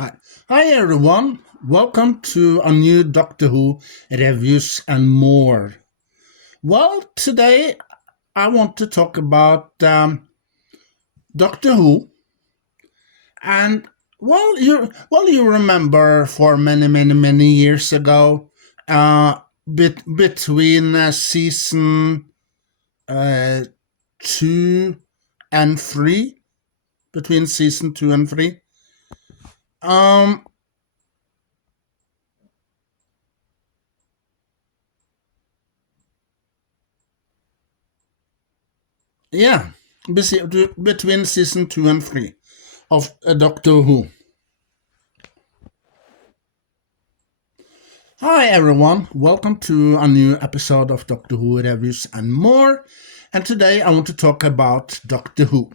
Hi. Hi everyone. Welcome to a new Doctor Who reviews and more. Well, today I want to talk about Doctor Who and you remember for many years ago between season uh, 2 and 3 between season 2 and 3 um yeah between season 2 and 3 of Doctor Who. Hi everyone, welcome to a new episode of Doctor Who Reviews and More. And today I want to talk about Doctor Who.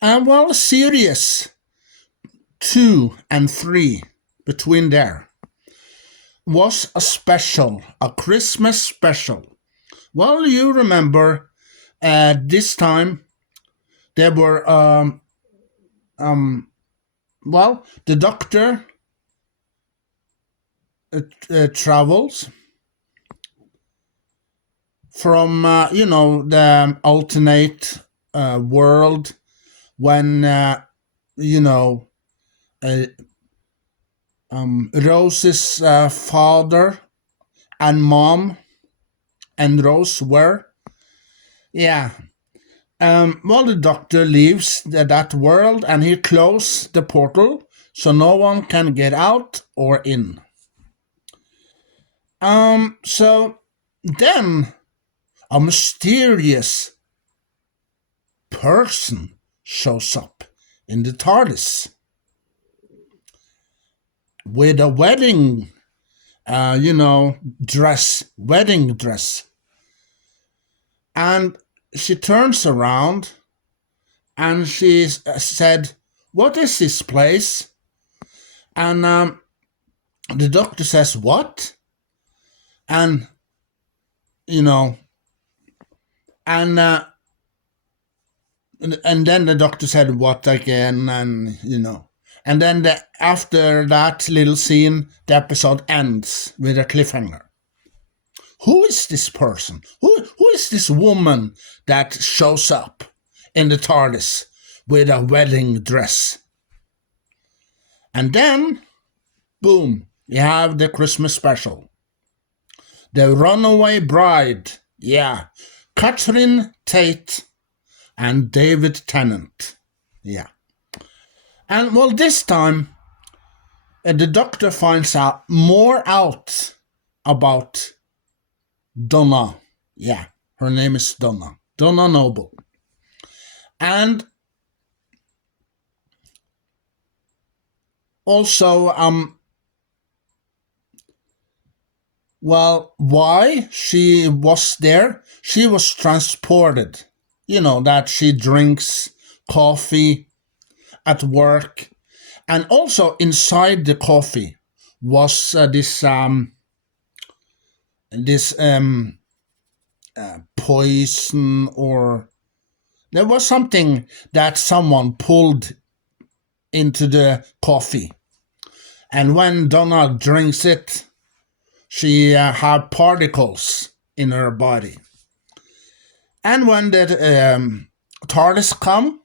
And series 2 and 3 between there was a Christmas special. Well, you remember this time there were, the Doctor travels from the alternate world when uh, Rose's father and mom and Rose were. Yeah. The Doctor leaves that world and he closes the portal so no one can get out or in. So then a mysterious person shows up in the TARDIS with a wedding dress. And she turns around and she said, "What is this place?" And the Doctor says, "What?" And, and and then the Doctor said, "What?" again, and then after that little scene, the episode ends with a cliffhanger. Who is this person? Who is this woman that shows up in the TARDIS with a wedding dress? And then, boom, we have the Christmas special. The Runaway Bride, yeah, Catherine Tate and David Tennant, yeah. And this time, the Doctor finds out more about Donna. Yeah, her name is Donna. Donna Noble. And also, why she was there? She was transported. That she drinks coffee at work. And also inside the coffee was this poison, or there was something that someone pulled into the coffee, and when Donna drinks it, she had particles in her body. And when the TARDIS come,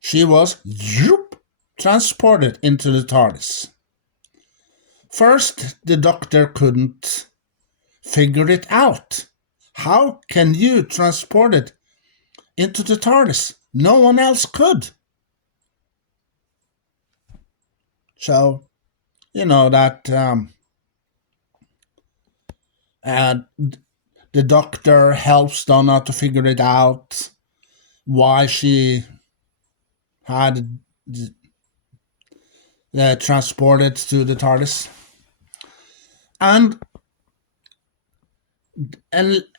she was transported into the TARDIS. First, the Doctor couldn't figure it out. How can you transport it into the TARDIS? No one else could. So, that the Doctor helps Donna to figure it out, why she had transported to the TARDIS. And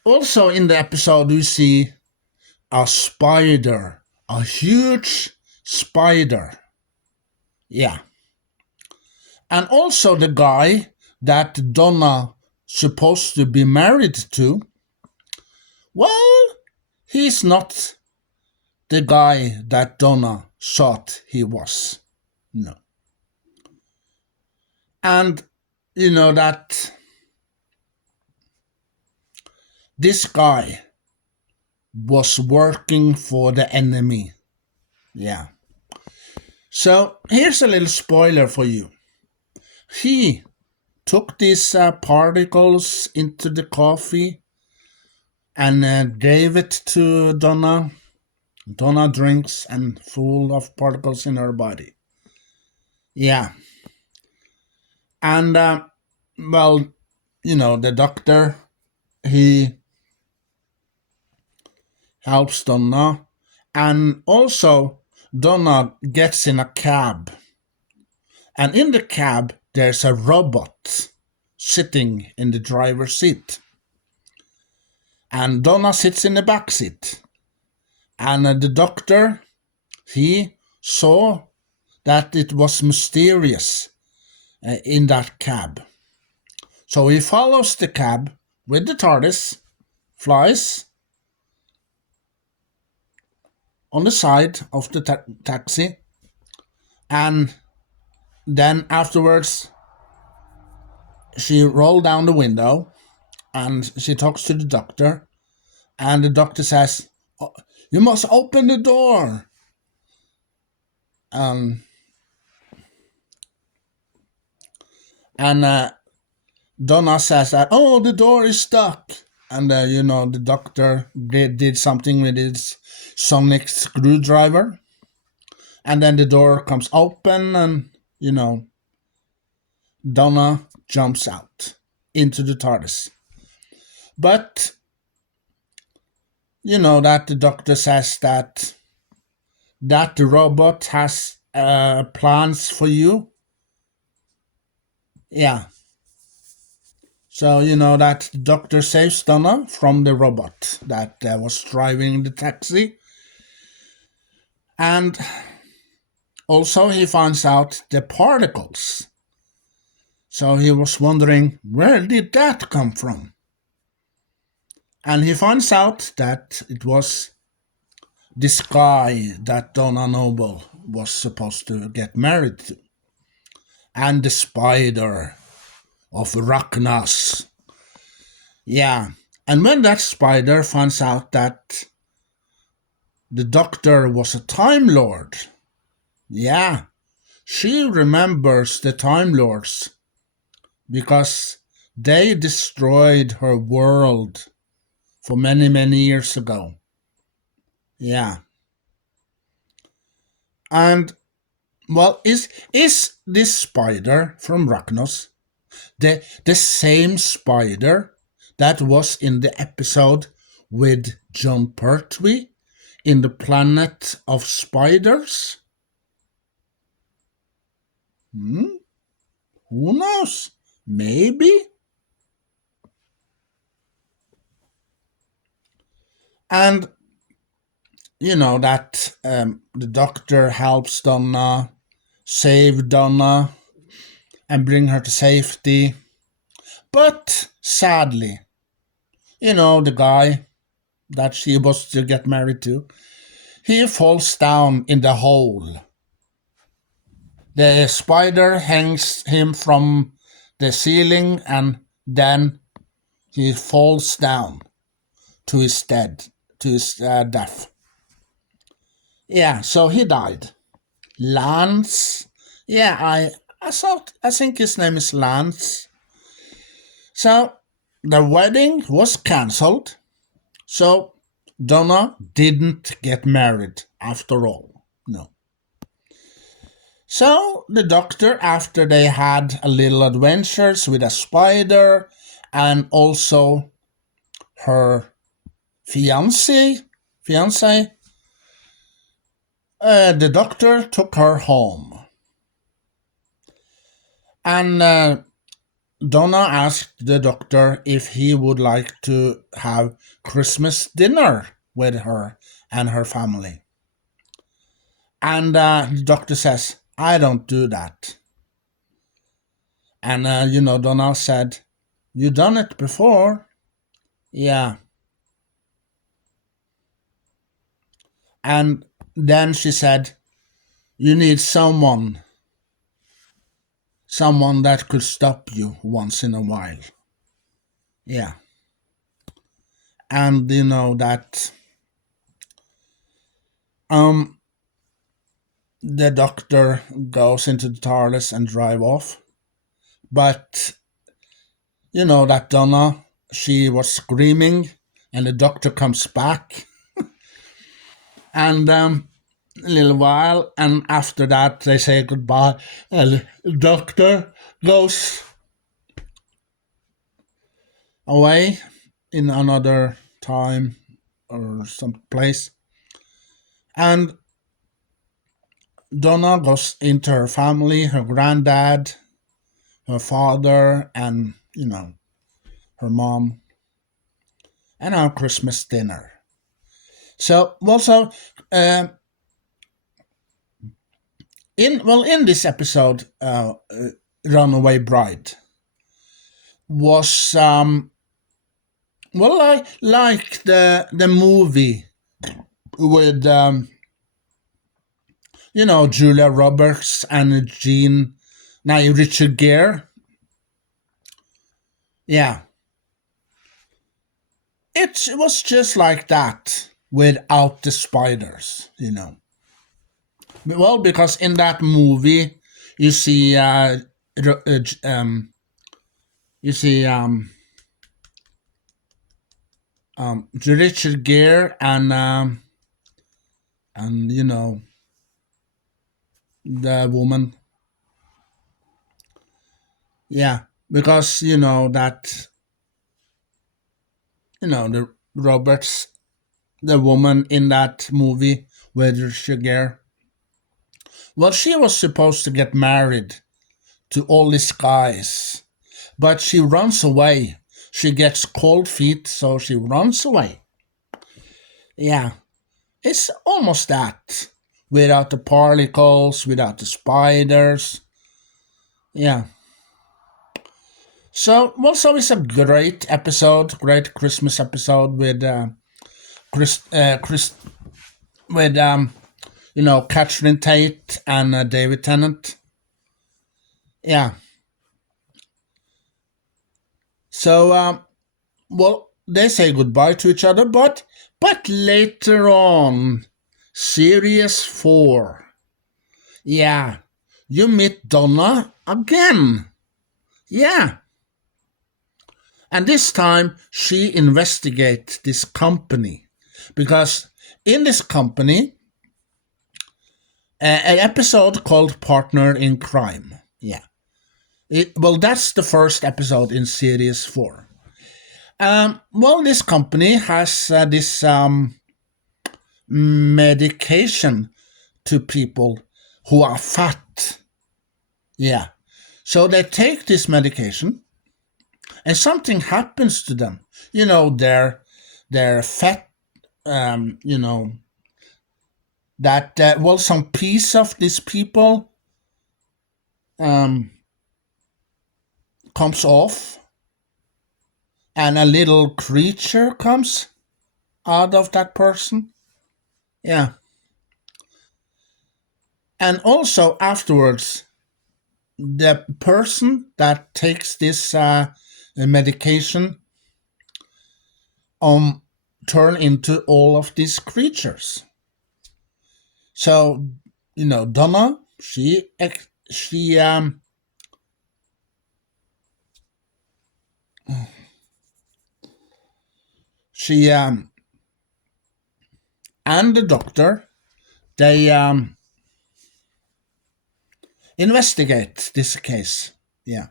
also in the episode we see a spider, a huge spider. Yeah. And also the guy that Donna supposed to be married to, he's not the guy that Donna thought he was. No. And you know that this guy was working for the enemy. Yeah. So here's a little spoiler for you. He took these particles into the coffee and gave it to Donna. Donna drinks and full of particles in her body. Yeah. And, well, the doctor, he helps Donna. And also, Donna gets in a cab. And in the cab, there's a robot sitting in the driver's seat. And Donna sits in the back seat. And the doctor, he saw that it was mysterious in that cab. So he follows the cab with the TARDIS, flies on the side of the taxi, and then afterwards she rolled down the window and she talks to the doctor, and the doctor says, "Oh, you must open the door." And Donna says that, "Oh, the door is stuck." And, the doctor did something with his sonic screwdriver. And then the door comes open and, Donna jumps out into the TARDIS. But, that the doctor says that the robot has plans for you. Yeah. So, that the doctor saves Donna from the robot that was driving the taxi. And also he finds out the particles. So he was wondering, where did that come from? And he finds out that it was this guy that Donna Noble was supposed to get married to. And the spider of Rachnas. Yeah. And when that spider finds out that the doctor was a Time Lord, yeah, she remembers the Time Lords because they destroyed her world for many, many years ago. Yeah. And, well, is this spider from Rachnos the same spider that was in the episode with John Pertwee in the Planet of Spiders? Who knows? Maybe? And that the doctor helps Donna, save Donna, and bring her to safety. But sadly, the guy that she was to get married to, he falls down in the hole. The spider hangs him from the ceiling and then he falls down to his death. Yeah, so he died. Lance. Yeah, I think his name is Lance. So the wedding was cancelled. So Donna didn't get married after all. No. So the doctor, after they had a little adventures with a spider and also her fiance, the doctor took her home. And Donna asked the doctor if he would like to have Christmas dinner with her and her family. And the doctor says, "I don't do that." And, Donna said, "You done it before?" Yeah. And then she said, "You need someone someone that could stop you once in a while. Yeah. And you know that um the doctor goes into the TARDIS and drive off. But you know that Donna, she was screaming, and the doctor comes back, and a little while, and after that they say goodbye, and the doctor goes away in another time or some place, and Donna goes into her family, her granddad, her father, and her mom, and our Christmas dinner. So also, um, in this episode, Runaway Bride was like the movie with Julia Roberts and Richard Gere. Yeah, it was just like that without the spiders. Well, because in that movie you see Ro- J- you see Richard Gere and the woman. Yeah, because that the Roberts, the woman in that movie with Richard Gere. Well, she was supposed to get married to all these guys, but she runs away. She gets cold feet, so she runs away. Yeah, it's almost that. Without the particles, without the spiders. Yeah. So it's a great episode, great Christmas episode with Chris with Catherine Tate and David Tennant. Yeah. So well, they say goodbye to each other, but later on, Series 4. Yeah, you meet Donna again. Yeah. And this time she investigates this company because in this company, an episode called Partner in Crime. Yeah. Well, that's the first episode in Series 4. Well, this company has this medication to people who are fat. Yeah. So they take this medication and something happens to them. Their fat, that, well, some piece of these people um, comes off and a little creature comes out of that person. Yeah. And also afterwards, the person that takes this medication um turn into all of these creatures. So, Donna, she she and the doctor, they investigate this case. Yeah.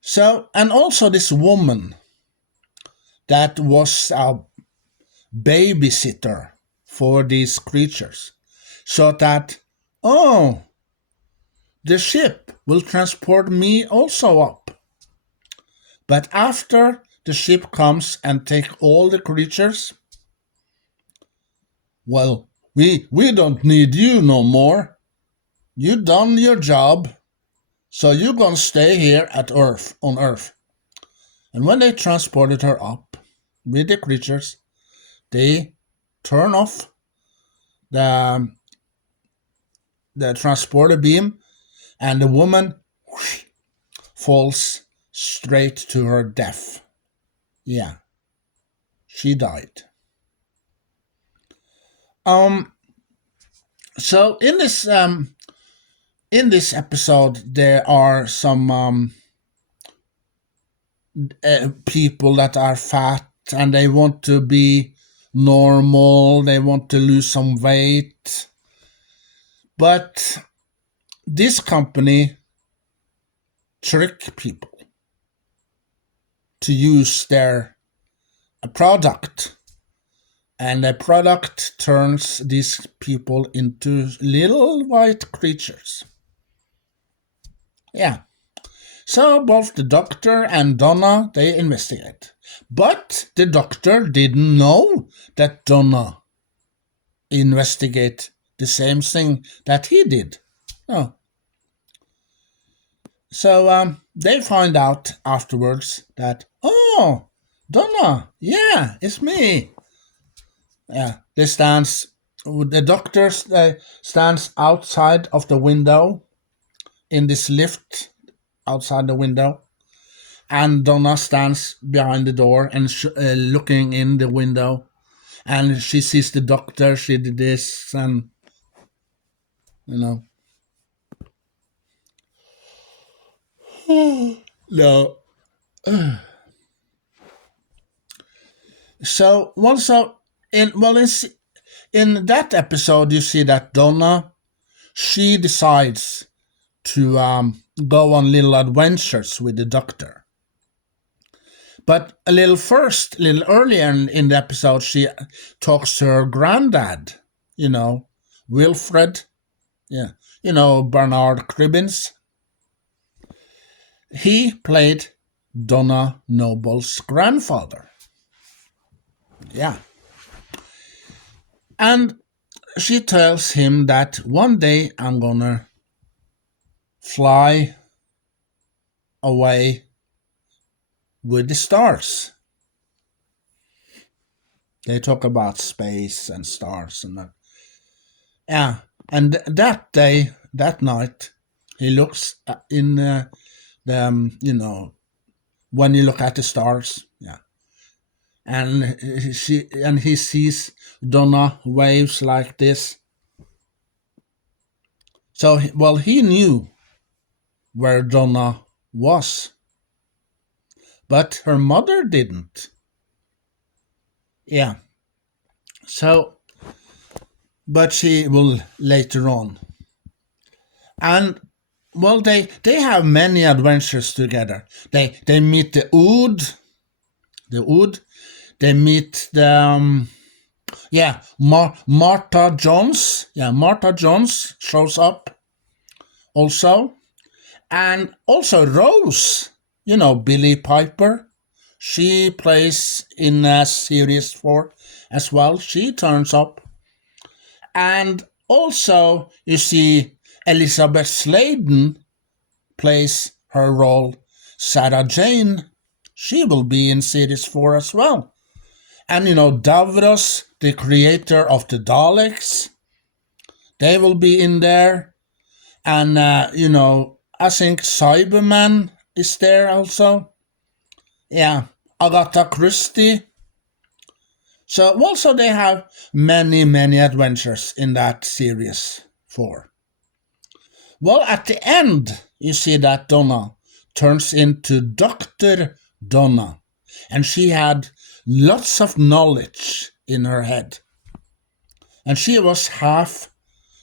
So, and also this woman that was a babysitter for these creatures, so that, oh, the ship will transport me also up. But after the ship comes and take all the creatures, well, we don't need you no more. You done your job, so you gonna stay here at Earth, on Earth. And when they transported her up with the creatures, they turn off the transporter beam, and the woman falls straight to her death. Yeah, she died. So in this episode there are some people that are fat and they want to be normal, they want to lose some weight, but this company trick people to use their product, and the product turns these people into little white creatures. Yeah. So both the doctor and Donna, they investigate. But the doctor didn't know that Donna investigate the same thing that he did. Oh. So they find out afterwards that, oh, Donna, yeah, it's me. Yeah, the doctor stands outside of the window in this lift outside the window, and Donna stands behind the door and looking in the window, and she sees the doctor. She did this, and no. So also in that episode, you see that Donna, she decides to go on little adventures with the doctor. But a little earlier in the episode, she talks to her granddad, Wilfred, yeah, Bernard Cribbins. He played Donna Noble's grandfather. Yeah. And she tells him that one day I'm gonna fly away with the stars. They talk about space and stars and that. Yeah, and that night, he looks in the when you look at the stars, yeah, and he sees Donna waves like this. So, he knew where Donna was, but her mother didn't. Yeah. So, but she will later on. And they have many adventures together. They meet the Ood. They meet the Martha Jones. Yeah, Martha Jones shows up also, and also Rose. Billy Piper. She plays in Series 4 as well. She turns up. And also, you see, Elizabeth Sladen plays her role. Sarah Jane, she will be in Series 4 as well. And, Davros, the creator of the Daleks, they will be in there. And, I think Cyberman is there also. Yeah, Agatha Christie. So also they have many, many adventures in that Series 4. Well, at the end, you see that Donna turns into Dr. Donna, and she had lots of knowledge in her head. And she was half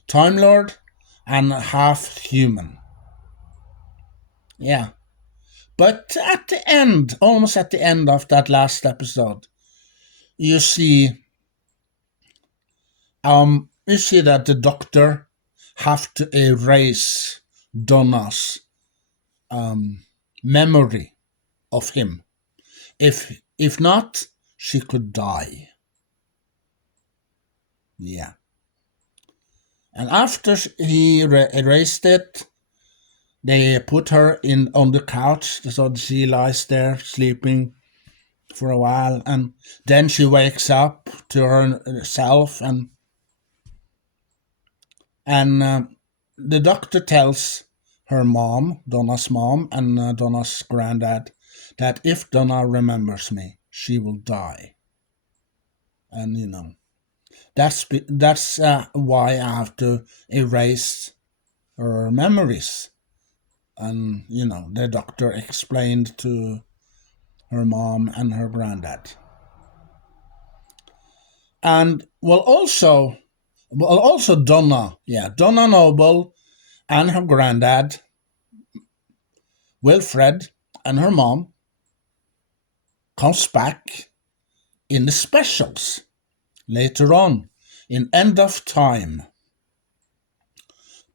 Time Lord and half human. Yeah. But at the end, almost at the end of that last episode, you see that the doctor have to erase Donna's memory of him. If not, she could die. Yeah. And after he erased it, they put her on the couch, so she lies there sleeping for a while, and then she wakes up to herself, and the doctor tells her mom, Donna's mom, and Donna's granddad, that if Donna remembers me, she will die. And that's why I have to erase her memories. And the doctor explained to her mom and her granddad. And also Donna, Donna Noble and her granddad, Wilfred, and her mom comes back in the specials later on in End of Time,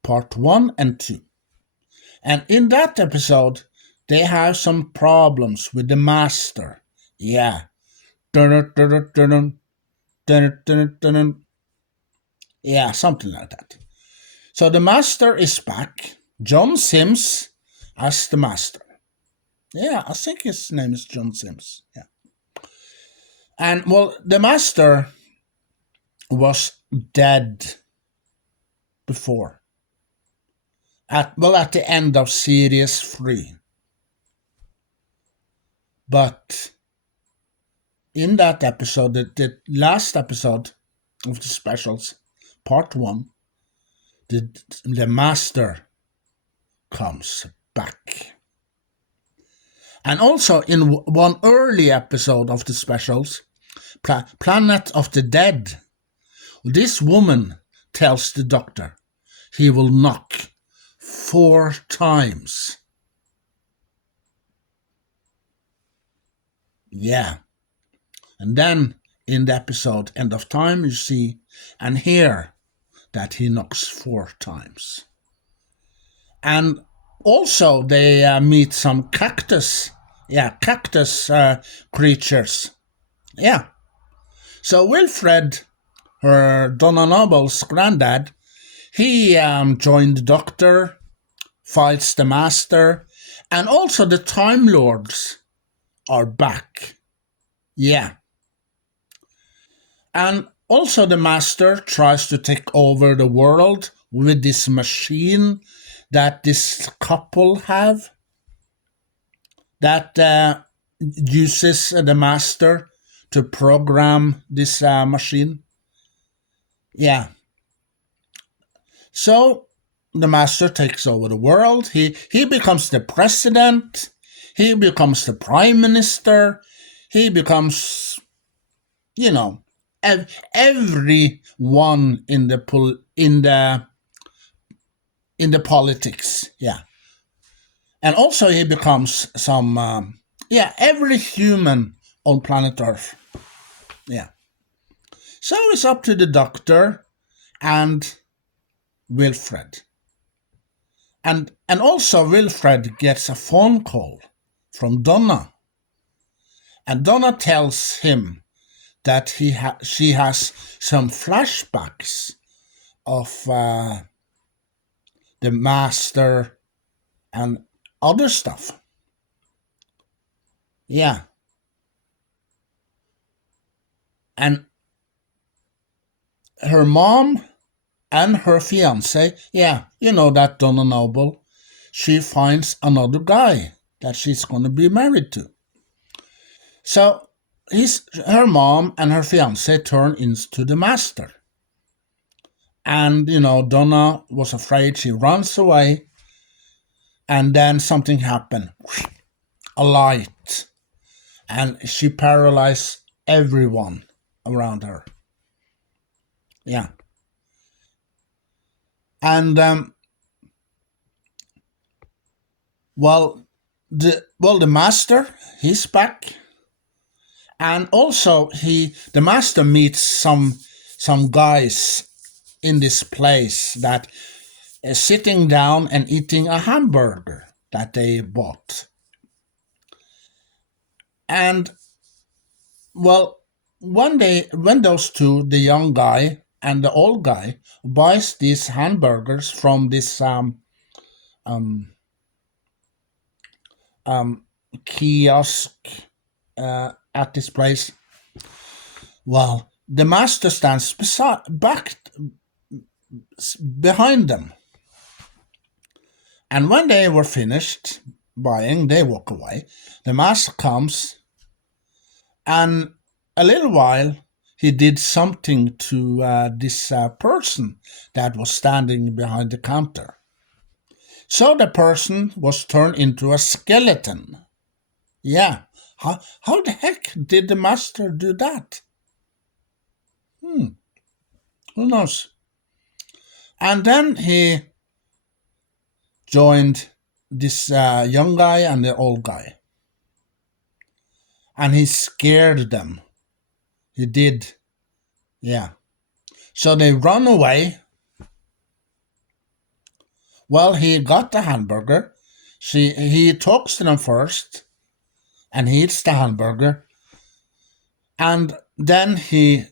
part 1 and 2. And in that episode, they have some problems with the master. Yeah. Dun, dun, dun, yeah, something like that. So the master is back. John Sims as the master. Yeah, I think his name is John Sims. Yeah. And the master was dead before. At the end of series 3. But in that episode, the last episode of the specials, part 1, the master comes back. And also in one early episode of the specials, Planet of the Dead, this woman tells the doctor he will knock 4 times. Yeah. And then in the episode End of Time, you see and hear that he knocks 4 times. And also they meet some cactus creatures. Yeah. So Wilfred, her Donna Noble's granddad, he joined the doctor, fights the master, and also the Time Lords are back. Yeah. And also the master tries to take over the world with this machine that this couple have that uses the master to program this machine. Yeah. So the master takes over the world. He becomes the president. He becomes the prime minister. He becomes, everyone in the politics. Yeah. And also he becomes some every human on planet Earth. Yeah. So it's up to the doctor and Wilfred. And also Wilfred gets a phone call from Donna. And Donna tells him that she has some flashbacks of the master and other stuff. Yeah. And her mom and her fiance, that Donna Noble, she finds another guy that she's going to be married to. So her mom and her fiance turn into the master. And, Donna was afraid. She runs away. And then something happened. A light. And she paralyzed everyone around her. Yeah. And, the master, he's back. And also the master meets some guys in this place that is sitting down and eating a hamburger that they bought. And one day when those two, the young guy and the old guy, buys these hamburgers from this kiosk at this place, the master stands behind them. And when they were finished buying, they walk away. The master comes, and a little while he did something to this person that was standing behind the counter. So the person was turned into a skeleton. Yeah. How the heck did the master do that? Who knows? And then he joined this young guy and the old guy. And he scared them. He did. Yeah. So they run away. Well, he got the hamburger. He talks to them first. And he eats the hamburger. And then he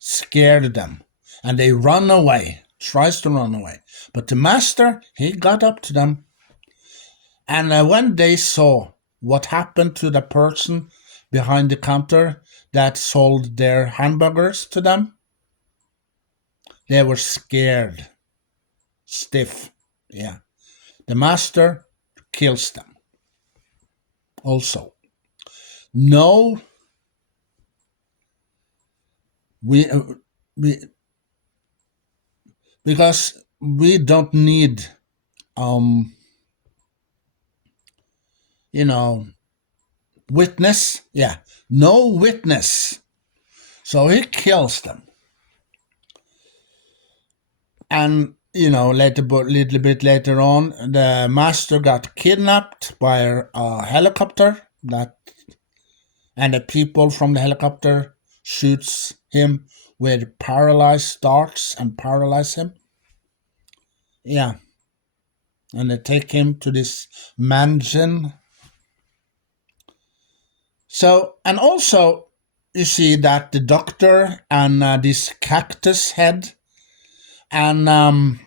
scared them. And they run away. Tries to run away. But the master, he got up to them. And when they saw what happened to the person behind the counter that sold their hamburgers to them, they were scared. Stiff. Yeah. The master kills them. Also. No. Because we don't need witness. Yeah. No witness. So he kills them. And, little bit later on, the master got kidnapped by a helicopter and the people from the helicopter shoots him with paralyzed darts and paralyze him. Yeah. And they take him to this mansion. So, and also, you see that the doctor and this cactus head and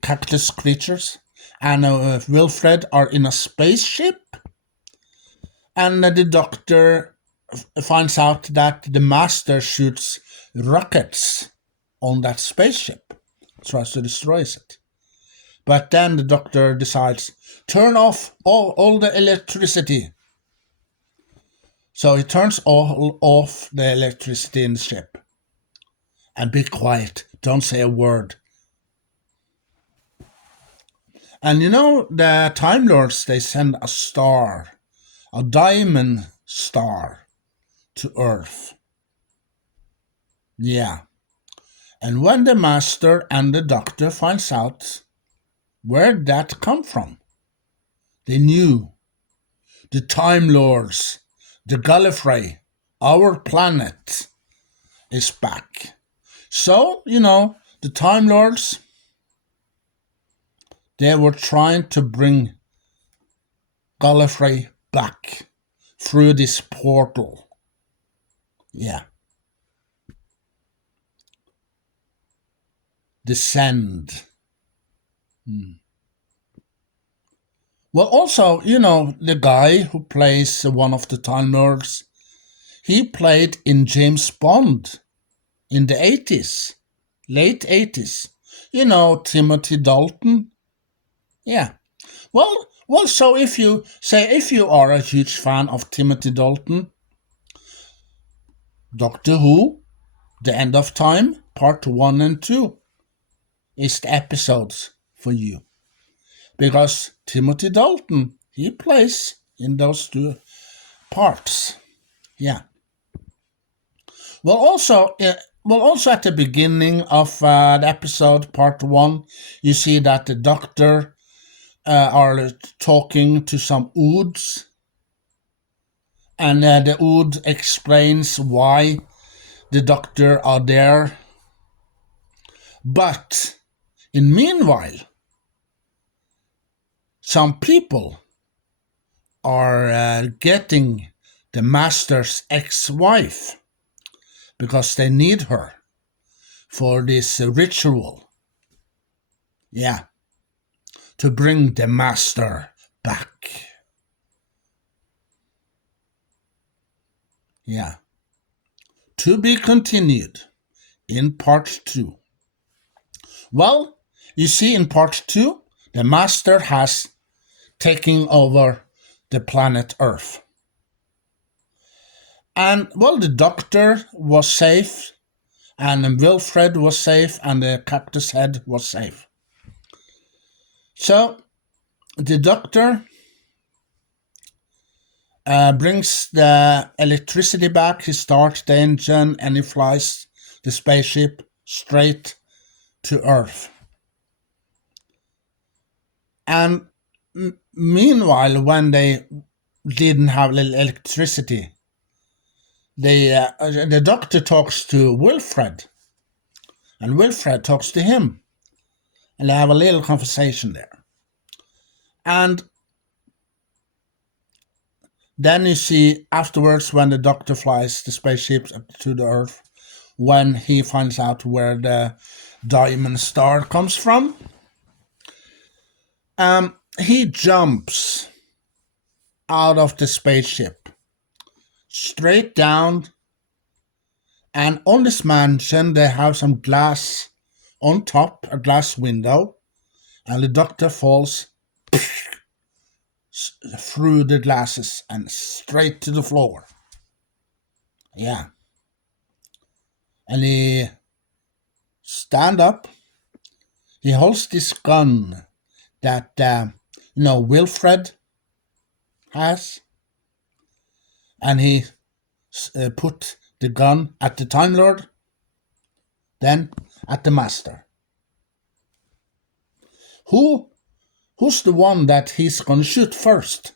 cactus creatures and Wilfred are in a spaceship. And the doctor finds out that the master shoots rockets on that spaceship, tries to destroy it. But then the doctor decides, turn off all the electricity. So he turns off the electricity in the ship. And be quiet, don't say a word. And the Time Lords, they send a star, a diamond star, to Earth. Yeah. And when the master and the doctor finds out where that come from, they knew the Time Lords, the Gallifrey, our planet, is back. So, the Time Lords, they were trying to bring Gallifrey back through this portal. Yeah. Descend. Well, also, the guy who plays one of the Time Lords, he played in James Bond in the 80s, late 80s. Timothy Dalton. Yeah. Well, so if you are a huge fan of Timothy Dalton, Doctor Who, The End of Time, Part 1 and 2 is the episodes for you. Because Timothy Dalton, he plays in those two parts. Yeah. Well, also at the beginning of the episode, Part 1, you see that the Doctor are talking to some Oods. And the Ood explains why the Doctor are there. But, in meanwhile, some people are getting the Master's ex-wife because they need her for this ritual. Yeah. To bring the Master back. Yeah. To be continued in part 2. Well, You see, in part 2, the Master has taken over the planet Earth. And, well, the Doctor was safe, and Wilfred was safe, and the Cactus Head was safe. So, the Doctor brings the electricity back, he starts the engine, and he flies the spaceship straight to Earth. And meanwhile, when they didn't have electricity, the Doctor talks to Wilfred, and Wilfred talks to him, and they have a little conversation there. And then you see afterwards, when the Doctor flies the spaceship up to the Earth, when he finds out where the diamond star comes from, he jumps out of the spaceship straight down, and on this mansion they have some glass on top, a glass window, and the Doctor falls through the glasses and straight to the floor. Yeah. And he stand up, he holds this gun that Wilfred has, and he put the gun at the Time Lord, then at the Master. Who's the one that he's gonna shoot first?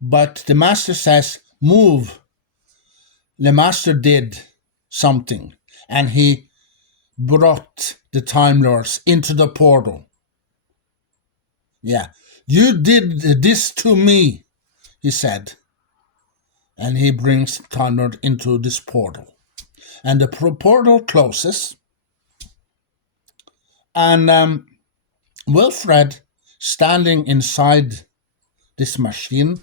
But the Master says, move. The Master did something, and he brought the Time Lords into the portal. Yeah, you did this to me, he said. And he brings Time Lord into this portal. And the portal closes, and Wilfred standing inside this machine,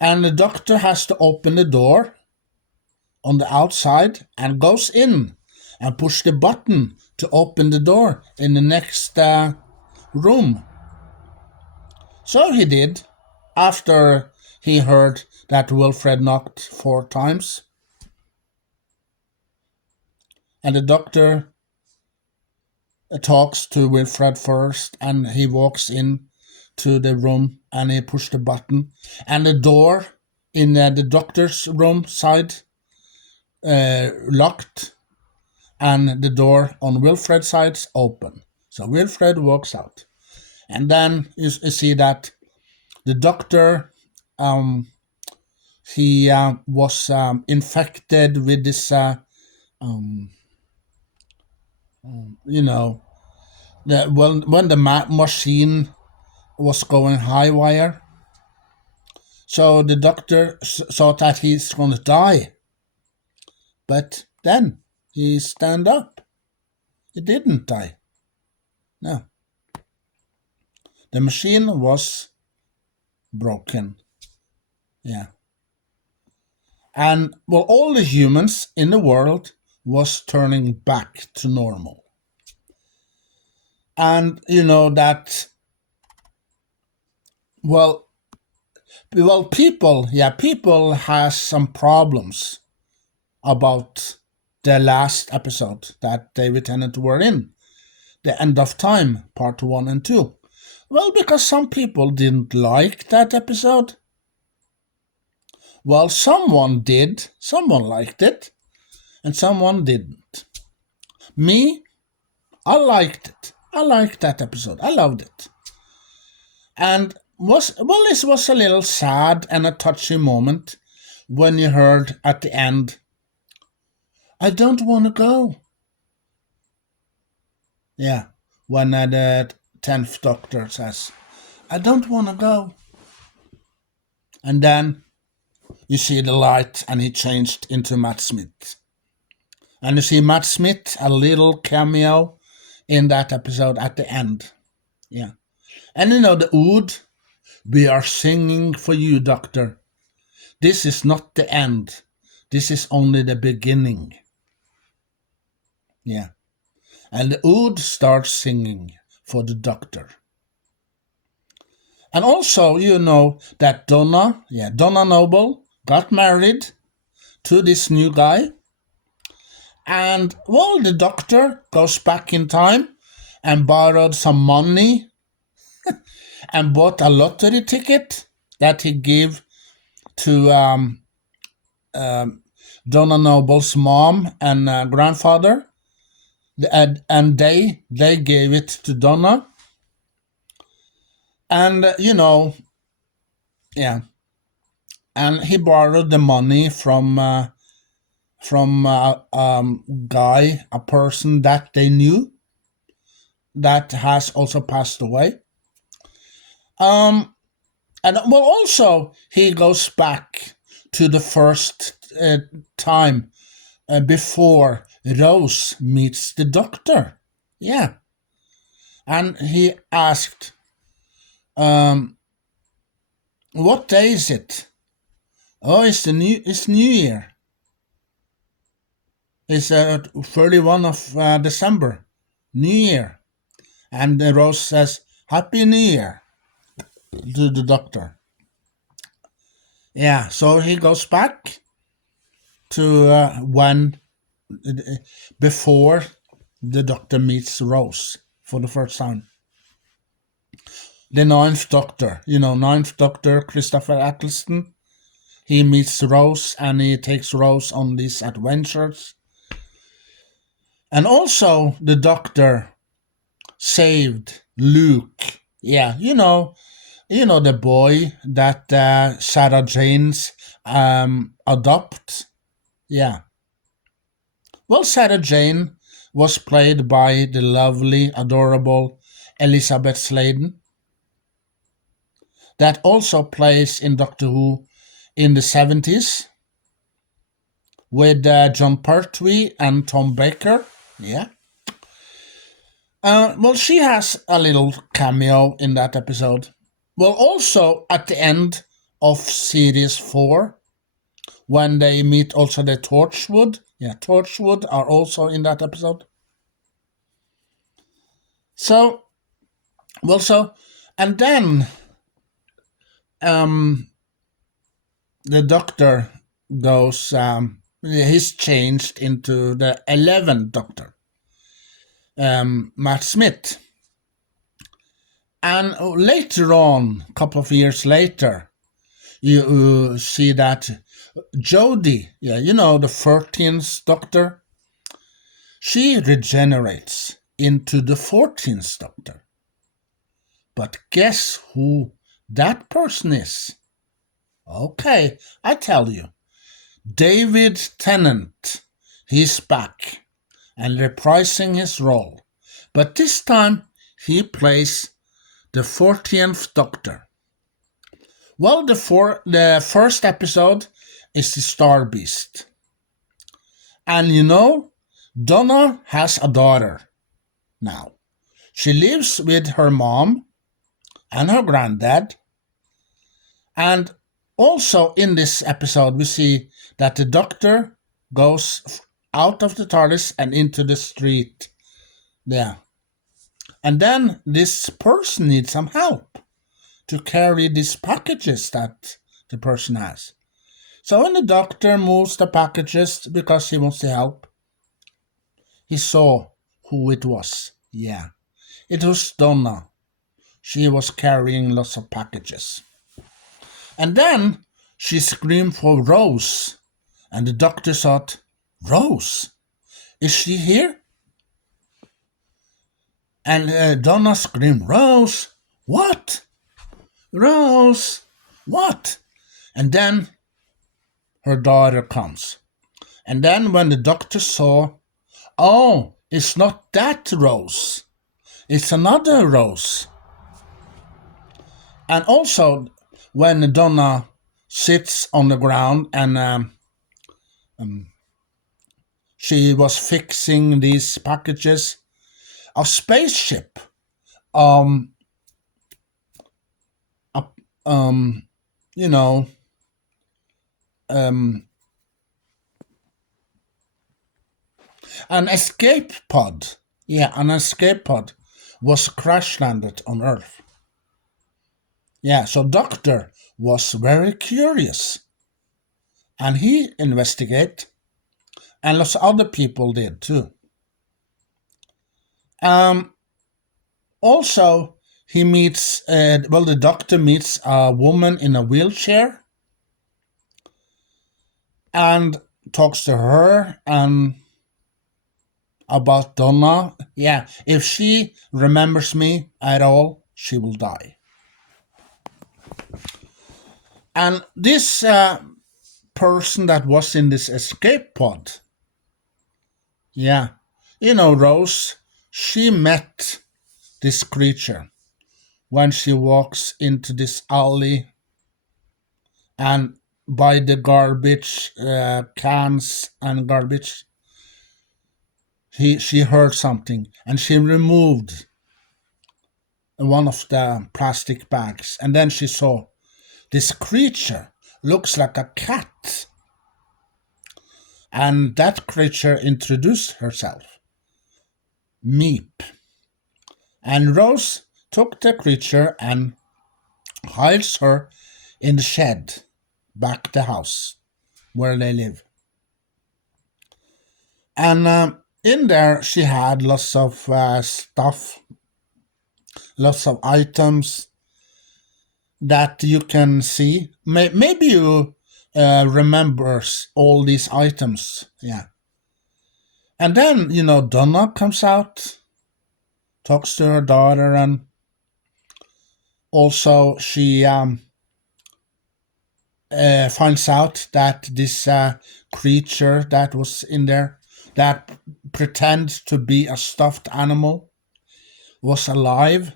and the Doctor has to open the door on the outside and goes in and push the button to open the door in the next room. So he did, after he heard that Wilfred knocked 4 times. And the Doctor talks to Wilfred first, and he walks in to the room and he pushed the button, and the door in the Doctor's room side locked, and the door on Wilfred's side open. So Wilfred walks out, and then you see that the Doctor he was infected with this when the machine was going high wire, so the Doctor thought that he's going to die, but then he stand up. He didn't die. No. The machine was broken. Yeah. And, well, all the humans in the world was turning back to normal. And you know that, well, people has some problems about the last episode that David Tennant were in, The End of Time, part 1 and 2. Well, because some people didn't like that episode. Well, someone did, someone liked it, and someone didn't. Me, I liked it. I liked that episode. I loved it. And it was a little sad and a touchy moment when you heard at the end, I don't want to go. Yeah, when the 10th Doctor says, I don't want to go. And then you see the light and he changed into Matt Smith. And you see Matt Smith, a little cameo in that episode at the end. Yeah. And you know the Ood, we are singing for you, Doctor. This is not the end. This is only the beginning. Yeah. And the oud starts singing for the doctor. And also, you know that Donna Noble got married to this new guy. And, well, the doctor goes back in time and borrowed some money and bought a lottery ticket that he gave to Donna Noble's mom and grandfather. And they gave it to Donna. And, yeah. And he borrowed the money from guy, a person that they knew that has also passed away. And, well, also he goes back to the first time before Rose meets the doctor. Yeah. And he asked, what day is it? Oh, it's New Year. It's 31 of December, New Year. And Rose says, Happy New Year to the doctor. Yeah, so he goes back to when before the doctor meets Rose for the first time. The Ninth Doctor, Ninth Doctor Christopher Eccleston. He meets Rose and he takes Rose on these adventures. And also the Doctor saved Luke. Yeah, the boy that Sarah Jane's adopt. Yeah. Well, Sarah Jane was played by the lovely, adorable Elizabeth Sladen. That also plays in Doctor Who in the 70s with John Pertwee and Tom Baker. Yeah. Well, she has a little cameo in that episode. Well, also at the end of series 4, when they meet also the Torchwood. Yeah, Torchwood are also in that episode. So, and then the Doctor goes, he's changed into the 11th Doctor, Matt Smith. And later on, a couple of years later, you see that Jodie, the 13th Doctor, she regenerates into the 14th Doctor. But guess who that person is? Okay, I tell you. David Tennant. He's back and reprising his role. But this time he plays the 14th Doctor. Well, the first episode is the Star Beast. And Donna has a daughter now. She lives with her mom and her granddad. And also in this episode, we see that the Doctor goes out of the TARDIS and into the street. Yeah. And then this person needs some help to carry these packages that the person has. So when the Doctor moves the packages because he wants to help, he saw who it was. Yeah. It was Donna. She was carrying lots of packages. And then she screamed for Rose. And the Doctor thought, Rose? Is she here? And Donna screamed, Rose? What? Rose? What? And then her daughter comes. And then when the Doctor saw, oh, it's not that Rose. It's another Rose. And also, when Donna sits on the ground and she was fixing these packages, a spaceship, um, you know, An escape pod. Yeah, an escape pod was crash landed on Earth. Yeah, so Doctor was very curious, and he investigated, and lots of other people did too. Um, Also, he meets, the doctor meets a woman in a wheelchair and talks to her and about Donna. Yeah, if she remembers me at all, she will die. And this person that was in this escape pod, yeah, Rose, she met this creature when she walks into this alley and by the garbage cans and garbage, she heard something and she removed one of the plastic bags, and then she saw this creature looks like a cat, and that creature introduced herself, Meep. And Rose took the creature and hides her in the shed back the house where they live. And in there, she had lots of stuff, lots of items that you can see. Maybe you remembers all these items, yeah. And then Donna comes out, talks to her daughter, and also she finds out that this creature that was in there, that pretends to be a stuffed animal, was alive.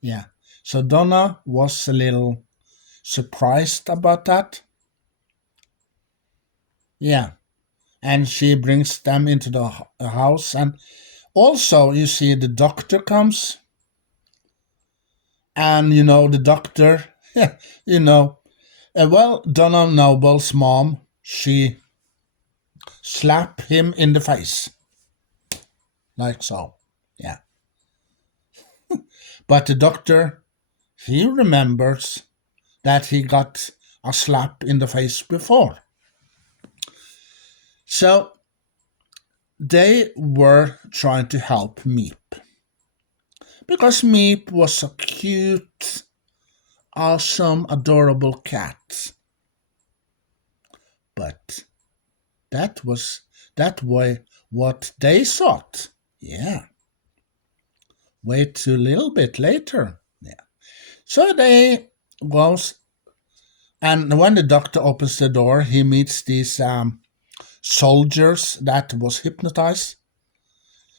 Yeah. So Donna was a little surprised about that. Yeah. And she brings them into the house. And also, you see, the doctor comes. And, the doctor, Donna Noble's mom, she slapped him in the face. Like so. Yeah. But the doctor, he remembers that he got a slap in the face before. So they were trying to help Meep. Because Meep was a cute, awesome, adorable cat. But that was that way what they thought. Yeah. Wait a little bit later. Yeah. So they goes, and when the doctor opens the door, he meets these soldiers that was hypnotized,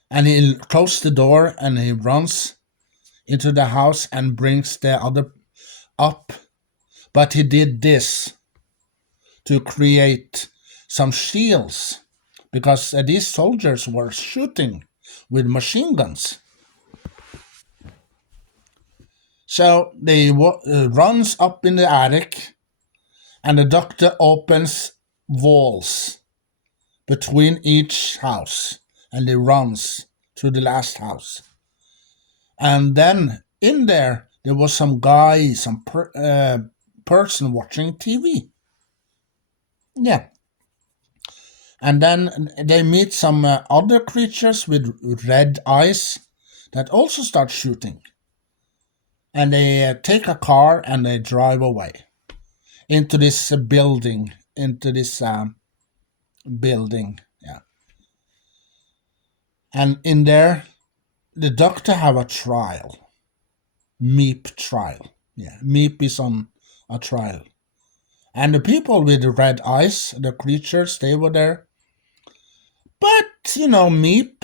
and he closes the door and he runs into the house and brings the other up. But he did this to create some shields because these soldiers were shooting with machine guns. So they runs up in the attic, and the doctor opens walls between each house, and he runs to the last house. And then in there was some guy, some person watching TV. Yeah. And then they meet some other creatures with red eyes that also start shooting. And they take a car and they drive away into this building, yeah. And in there, the doctor have a trial, Meep trial. Yeah, Meep is on a trial. And the people with the red eyes, the creatures, they were there. But, Meep,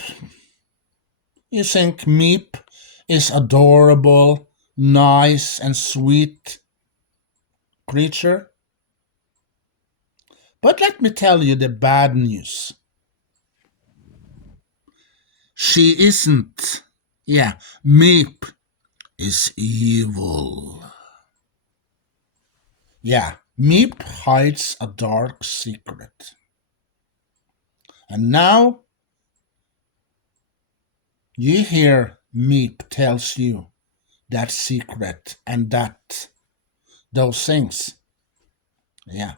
you think Meep is adorable, nice, and sweet creature? But let me tell you the bad news. She isn't. Yeah, Meep is evil. Yeah, Meep hides a dark secret. And now You hear Meep tells you that secret and those things. Yeah.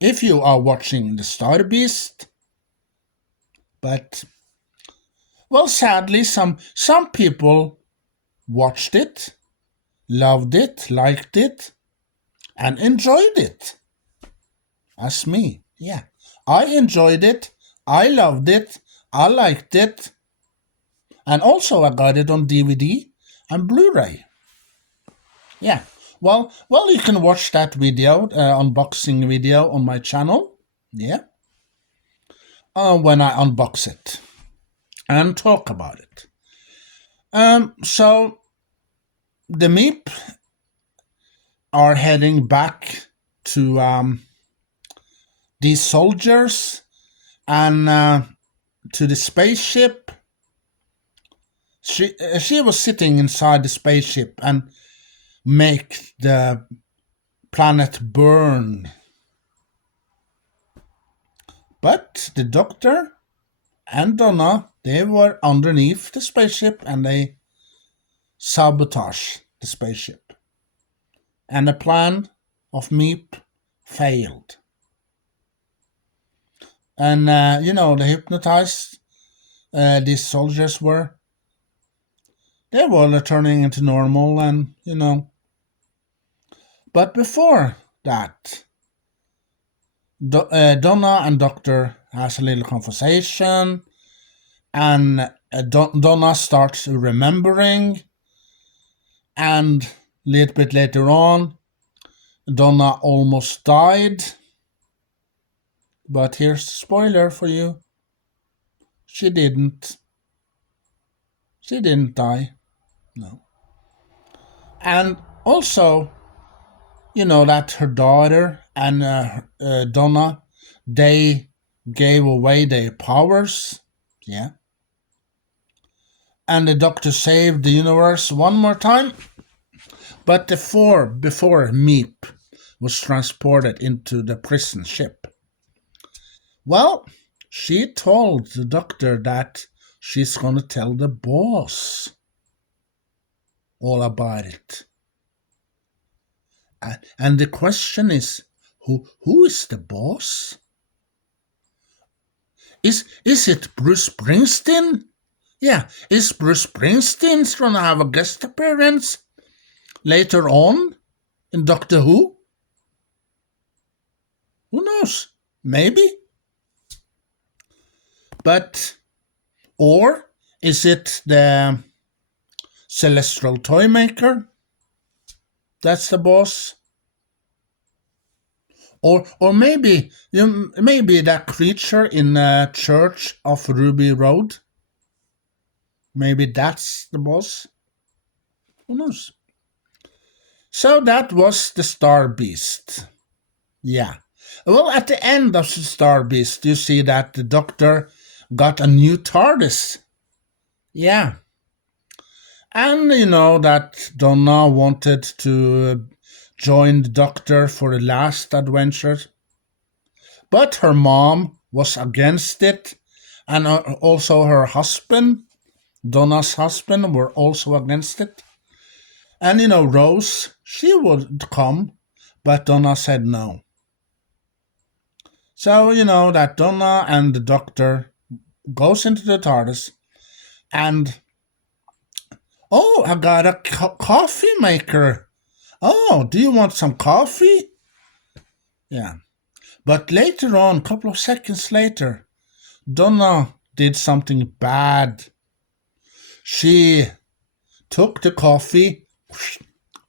If you are watching the Star Beast, but well, sadly, some people watched it, loved it, liked it, and enjoyed it. As me, yeah. I enjoyed it, I loved it, I liked it, and also I got it on DVD and Blu-ray. Yeah. Well, you can watch that video, unboxing video on my channel. Yeah. When I unbox it and talk about it. So the Meep are heading back to these soldiers and to the spaceship. She was sitting inside the spaceship and make the planet burn. But the Doctor and Donna, they were underneath the spaceship and they sabotage the spaceship. And the plan of Meep failed. And, they hypnotized these soldiers they were turning into normal and, But before that, Donna and Doctor has a little conversation, and Donna starts remembering, and a little bit later on, Donna almost died. But here's the spoiler for you. She didn't. She didn't die. No. And also, that her daughter and Donna, they gave away their powers. Yeah. And the Doctor saved the universe one more time. But before Meep was transported into the prison ship, well, she told the Doctor that she's gonna tell the boss all about it. And the question is, who is the boss? Is it Bruce Springsteen? Yeah, is Bruce Springsteen gonna have a guest appearance later on in Doctor Who? Who knows? Maybe. But, or is it the Celestial Toymaker? That's the boss. Or maybe that creature in the Church of Ruby Road. Maybe that's the boss. Who knows? So that was the Star Beast. Yeah. Well, at the end of the Star Beast, you see that the Doctor got a new TARDIS. Yeah. And that Donna wanted to join the Doctor for the last adventure. But her mom was against it, and also her husband, Donna's husband, were also against it. And Rose, she would come, but Donna said no. So that Donna and the Doctor goes into the TARDIS, and I got a coffee maker. Oh, do you want some coffee? Yeah. But later on, a couple of seconds later, Donna did something bad. She took the coffee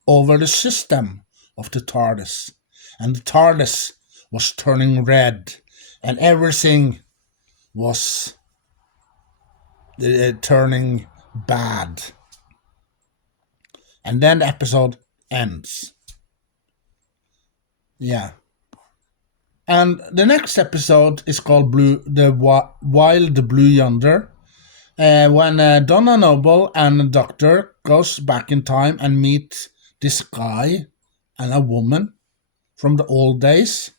over the system of the TARDIS, and the TARDIS was turning red, and everything was turning bad. And then the episode ends. Yeah. And the next episode is called the Wild Blue Yonder, when Donna Noble and the Doctor goes back in time and meet this guy and a woman from the old days,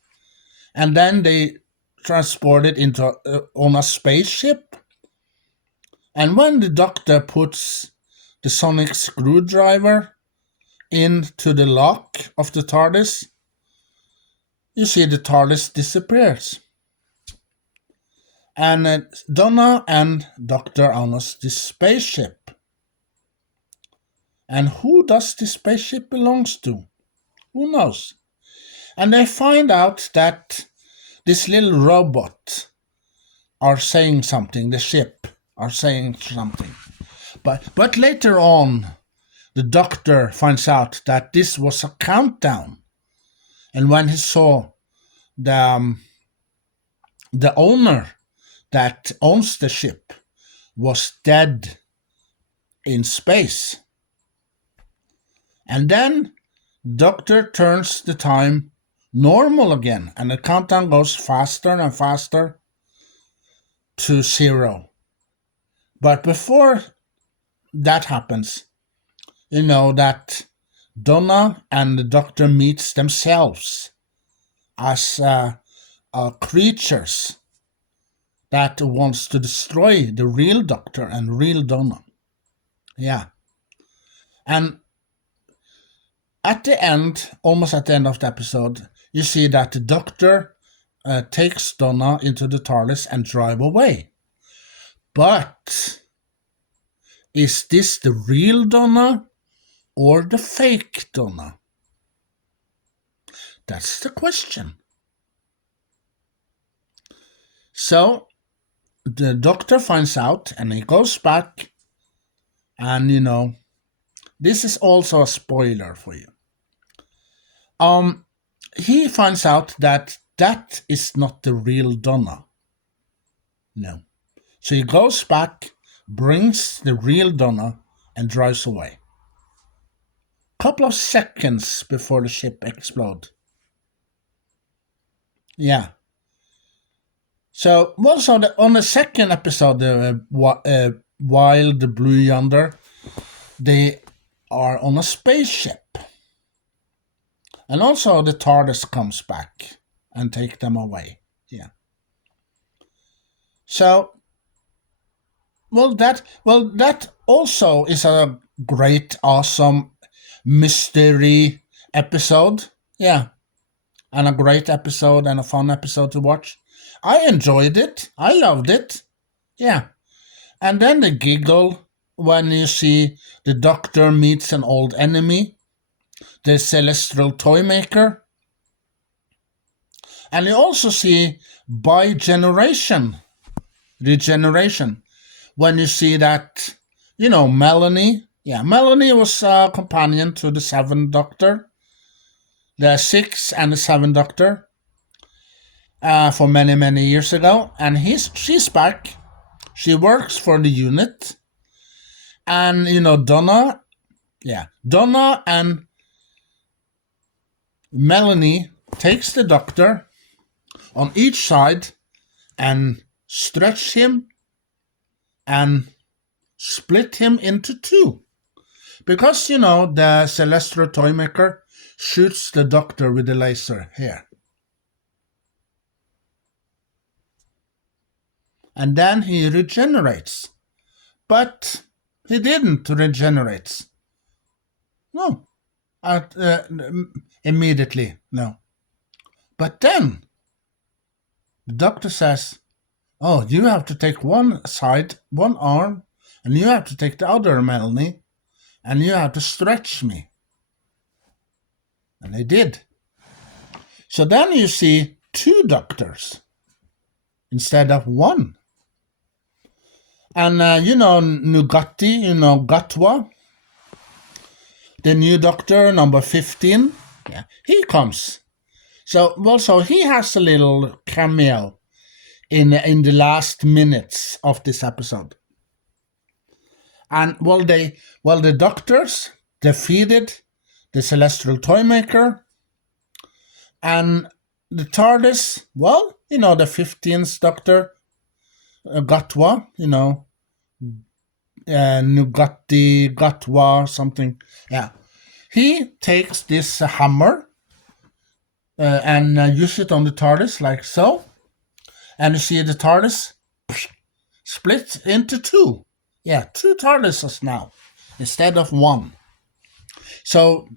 and then they transported into on a spaceship, And when the Doctor puts the sonic screwdriver into the lock of the TARDIS, you see the TARDIS disappears. And Donna and Doctor are on this spaceship. And who does this spaceship belongs to? Who knows? And they find out that this little robot are saying something, the ship are saying something. But later on, the Doctor finds out that this was a countdown. And when he saw the owner that owns the ship was dead in space. And then Doctor turns the time normal again, and the countdown goes faster and faster to 0. But before that happens, you know that Donna and the Doctor meets themselves as creatures that wants to destroy the real Doctor and real Donna. Yeah. And at the end, almost at the end of the episode, you see that the Doctor takes Donna into the TARDIS and drive away. But is this the real Donna or the fake Donna? That's the question. So the Doctor finds out and he goes back, and this is also a spoiler for you. He finds out that is not the real Donna. No. So he goes back, brings the real Donna, and drives away. Couple of seconds before the ship explodes. Yeah. So also on the second episode, while the Blue Yonder, they are on a spaceship. And also the TARDIS comes back and take them away. Yeah. So, that also is a great, awesome mystery episode. Yeah. And a great episode and a fun episode to watch. I enjoyed it. I loved it. Yeah. And then the giggle when you see the Doctor meets an old enemy, the Celestial Toymaker. And you also see regeneration, when you see that, Melanie. Yeah, Melanie was a companion to the 7th Doctor, the 6th and the 7th Doctor, for many, many years ago. And she's back. She works for the unit. And, Donna and Melanie takes the Doctor on each side and stretch him and split him into 2. Because, the Celestial Toymaker shoots the Doctor with a laser here. And then he regenerates. But he didn't regenerate. No. Immediately, no. But then the Doctor says, oh, you have to take one side, one arm, and you have to take the other, Melanie, and you have to stretch me. And they did. So then you see 2 Doctors instead of 1. And Nugatti, Gatwa, the new Doctor, number 15, yeah, he comes. So also he has a little cameo in the last minutes of this episode. And the Doctors defeated the Celestial Toymaker, and the TARDIS, the 15th Doctor, Gatwa, Nugatti, Gatwa, something. Yeah. He takes this hammer and uses it on the TARDIS like so. And you see the TARDIS split into 2. Yeah, 2 TARDISes now instead of 1. So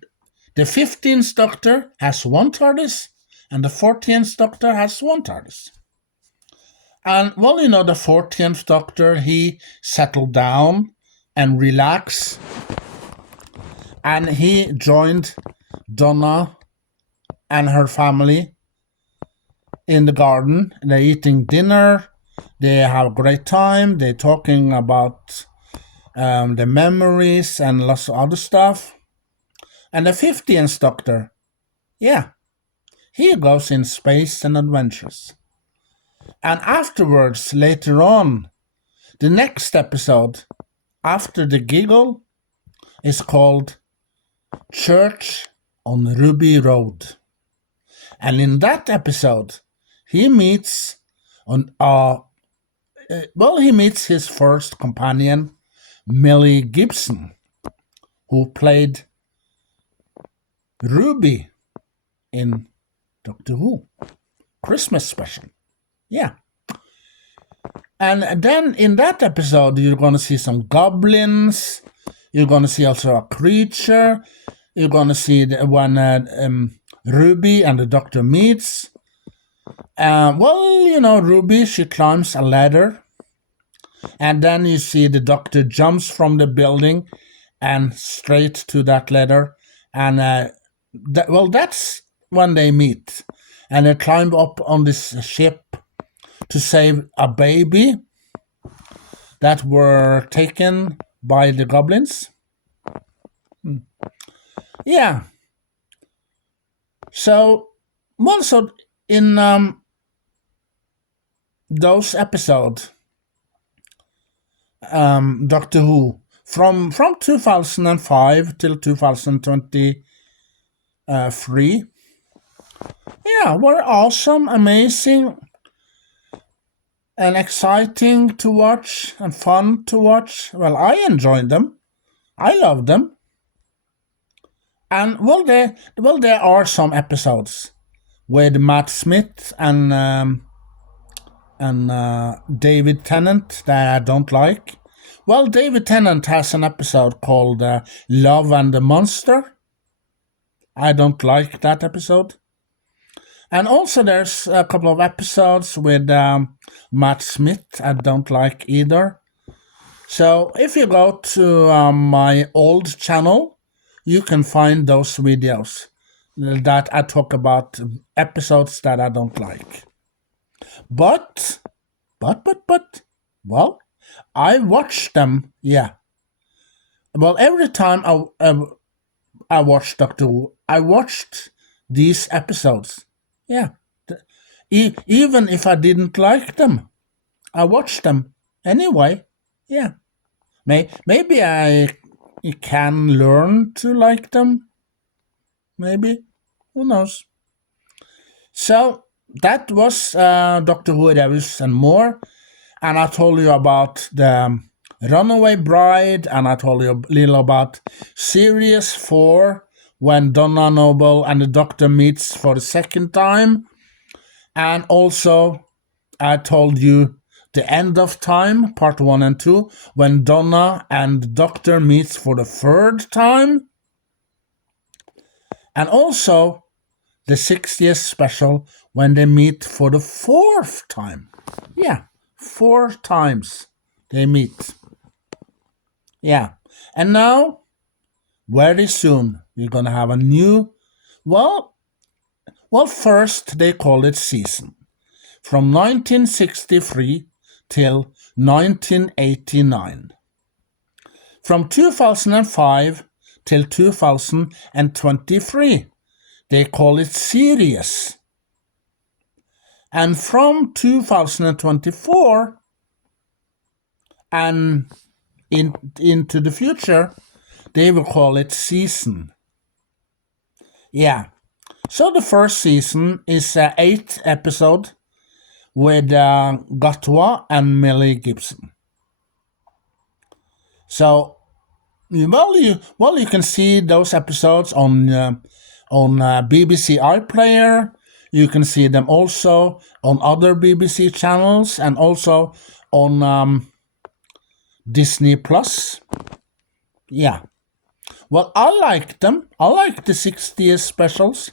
the 15th Doctor has 1 TARDIS, and the 14th Doctor has 1 TARDIS. And well, the 14th Doctor, he settled down and relaxed, and he joined Donna and her family in the garden. They're eating dinner, they have a great time, they're talking about the memories and lots of other stuff. And the 15th Doctor, yeah, he goes in space and adventures. And afterwards, later on, the next episode, after the giggle, is called Church on Ruby Road. And in that episode, he meets he meets his first companion, Millie Gibson, who played Ruby in Doctor Who Christmas special. Yeah. And then in that episode, you're going to see some goblins. You're going to see also a creature. You're going to see when Ruby and the Doctor meets. Ruby, she climbs a ladder. And then you see the Doctor jumps from the building and straight to that ladder. And that's when they meet. And they climb up on this ship to save a baby that were taken by the goblins. Yeah. So, also in those episodes, Doctor Who, from 2005 till 2023, were awesome, amazing, and exciting to watch and fun to watch. Well, I enjoyed them. I loved them. And there are some episodes with Matt Smith and David Tennant that I don't like. Well, David Tennant has an episode called Love and the Monster. I don't like that episode. And also there's a couple of episodes with Matt Smith I don't like either. So if you go to my old channel, you can find those videos that I talk about episodes that I don't like. But, well, I watch them, yeah. Well, every time I watched Doctor Who, I watched these episodes. Yeah. Even if I didn't like them, I watched them anyway. Yeah. Maybe I can learn to like them. Maybe. Who knows? So, that was Doctor Who Reviews and more. And I told you about the Runaway Bride, and I told you a little about Series 4, when Donna Noble and the Doctor meets for the second time. And also, I told you the End of Time, part 1 and 2, when Donna and the Doctor meets for the third time. And also, the 60th special, when they meet for the fourth time. Yeah, 4 times they meet. Yeah, and now, very soon, we're gonna have a new, well, first they call it season. From 1963 till 1989. From 2005 till 2023, they call it series. And from 2024 and into the future, they will call it season. Yeah. So the first season is 8 episode with Gatwa and Millie Gibson. So, you can see those episodes on BBC iPlayer. You can see them also on other BBC channels and also on Disney Plus. Yeah. Well, I like them. I like the 60th specials.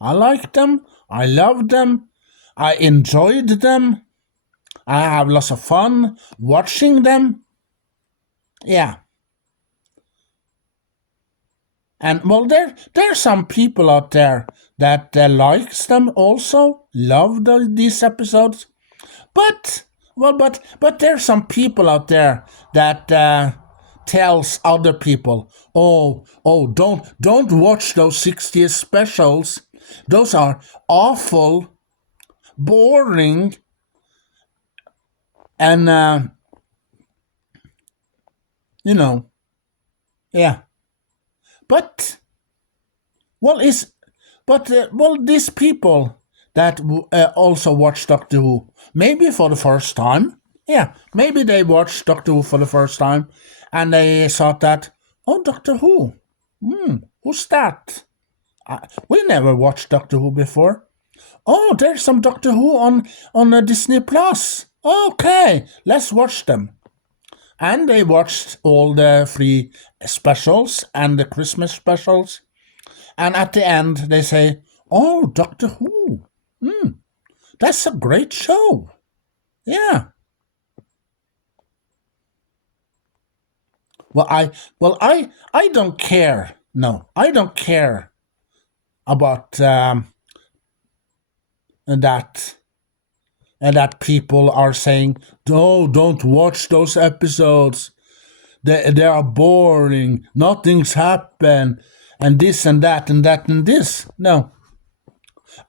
I like them. I love them. I enjoyed them. I have lots of fun watching them. Yeah. And well, there's some people out there that likes them also, love these episodes. But but there's some people out there that tells other people, don't watch those 60th specials. Those are awful, boring, and you know, yeah. But well, these people that also watch Doctor Who, maybe for the first time. Yeah, maybe they watched Doctor Who for the first time, and they thought that, oh, Doctor Who, who's that? We never watched Doctor Who before. Oh, there's some Doctor Who on Disney Plus. Okay, let's watch them. And they watched all the free specials and the Christmas specials. And at the end, they say, oh, Doctor Who. That's a great show. Yeah. I don't care. No, I don't care about that. And that people are saying, no, don't watch those episodes. They are boring. Nothing's happened. And this and that and that and this. No.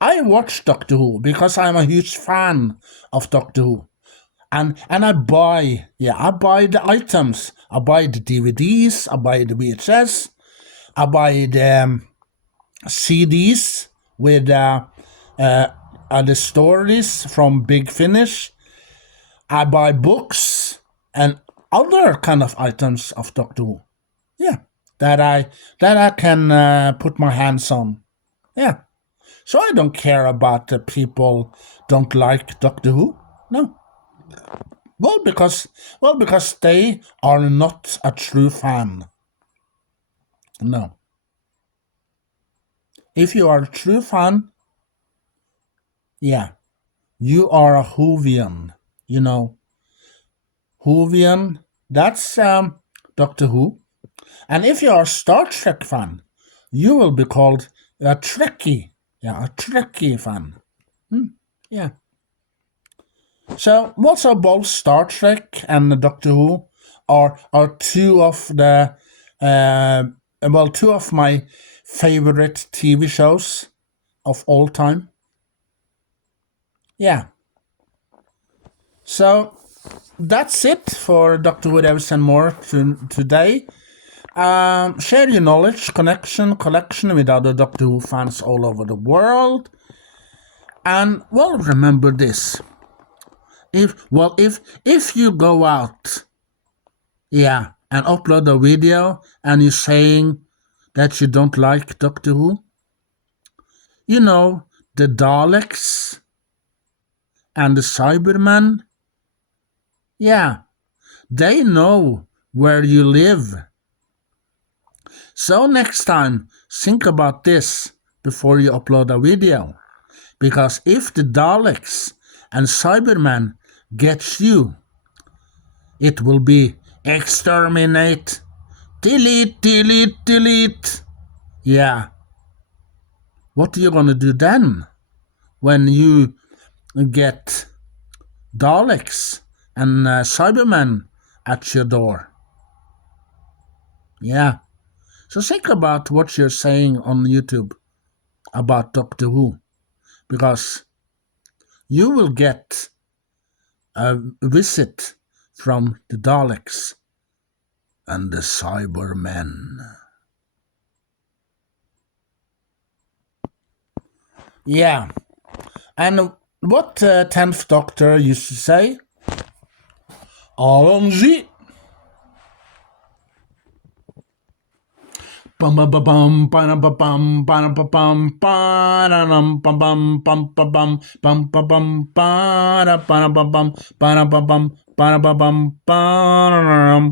I watch Doctor Who because I'm a huge fan of Doctor Who. And I buy the items. I buy the DVDs, I buy the VHS, I buy the CDs with the stories from Big Finish. I buy books and other kind of items of Doctor Who. Yeah, that I can put my hands on. Yeah, so I don't care about the people don't like Doctor Who. No. Well, because they are not a true fan. No. If you are a true fan, yeah, you are a Whovian. You know, Whovian. That's Doctor Who. And if you are a Star Trek fan, you will be called a Trekkie. Yeah, a Trekkie fan. Yeah. So, also both Star Trek and Doctor Who are two of the two of my favorite TV shows of all time. Yeah. So that's it for Doctor Who Davis and more today. Share your knowledge, collection with other Doctor Who fans all over the world. And well, remember this. If you go out, yeah, and upload a video and you're saying that you don't like Doctor Who, you know, the Daleks and the Cybermen, yeah, they know where you live. So next time, think about this before you upload a video. Because if the Daleks and Cybermen get you, it will be exterminate, delete, delete, delete. Yeah. What are you gonna do then when you get Daleks and Cybermen at your door? Yeah. So think about what you're saying on YouTube about Doctor Who, because you will get a visit from the Daleks and the Cybermen. Yeah. And what 10th Doctor used to say? Allons-y! Bum bum bum bum bum bum bum bum bum bum bum bum bum bum bum bum bum bum bum bum Ba-da-ba-bum, ba-da-dum.